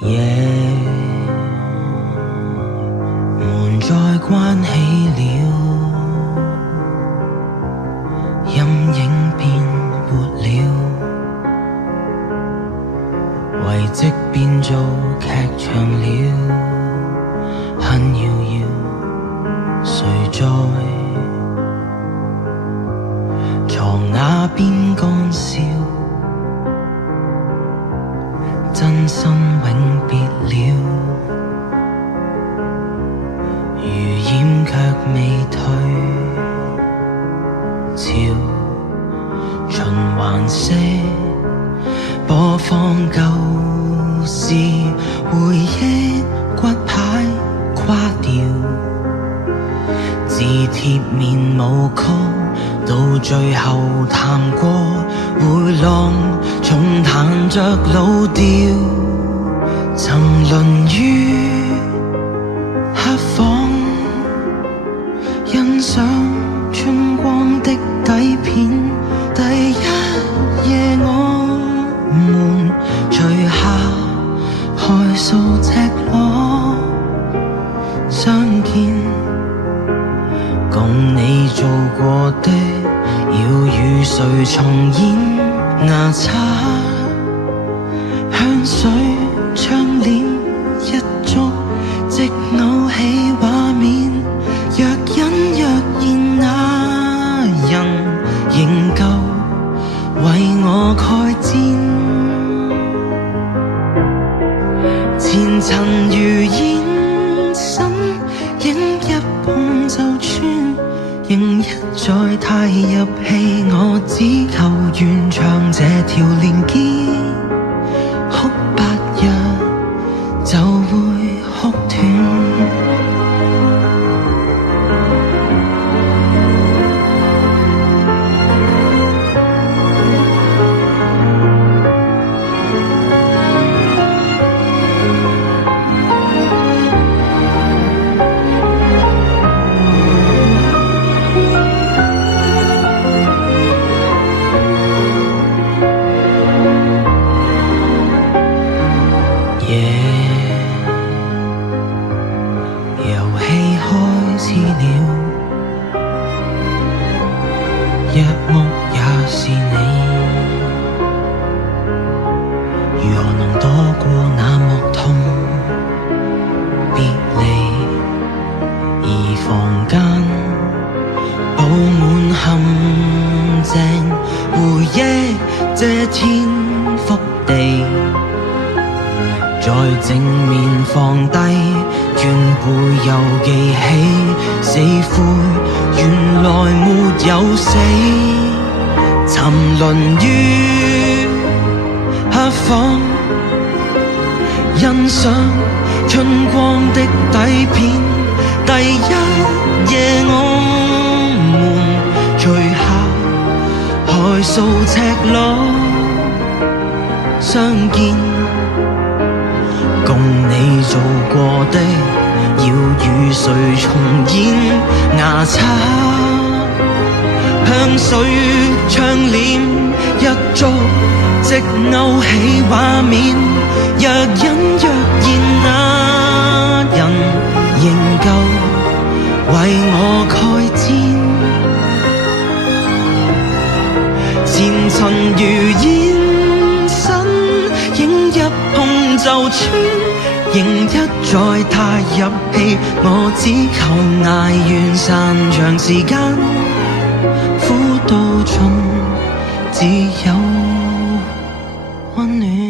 夜門再關起了，陰影變活了，遺跡變做劇場了，恨遙遙，誰在床瓦邊乾笑？真心永別了，如煙卻未退，潮循環些播放舊事，回憶骨牌垮掉，字貼面舞曲，到最後談過回廊，重彈着老調，沉淪於黑房，欣賞春光的底片。第一夜我們除下害臊赤裸相見，共你做過的要與誰重演？牙刷、香水、窗簾一觸，即勾起畫面。若隱若現，那人仍舊為我蓋氈，前塵如煙身，影一碰就穿，仍一再太入戲，我只求完場這條連結，哭8日就會哭斷。遊戲開始了，一屋也是你，如何能躲過那幕痛別離？而房間佈滿陷阱，回憶遮天覆地，在正面放低，轉背又記起，死灰原來沒有死，沉淪於黑房，欣賞春光的底片。第一夜我們除下害臊赤裸相見，共你做過的要與誰重演？牙刷、香水、窗簾一觸，即勾起畫面。若隱若現，那人仍舊為我蓋氈，前塵如煙身，影一碰就穿，仍一再太入戲，我只求捱完散場時間，苦到盡，只有溫暖。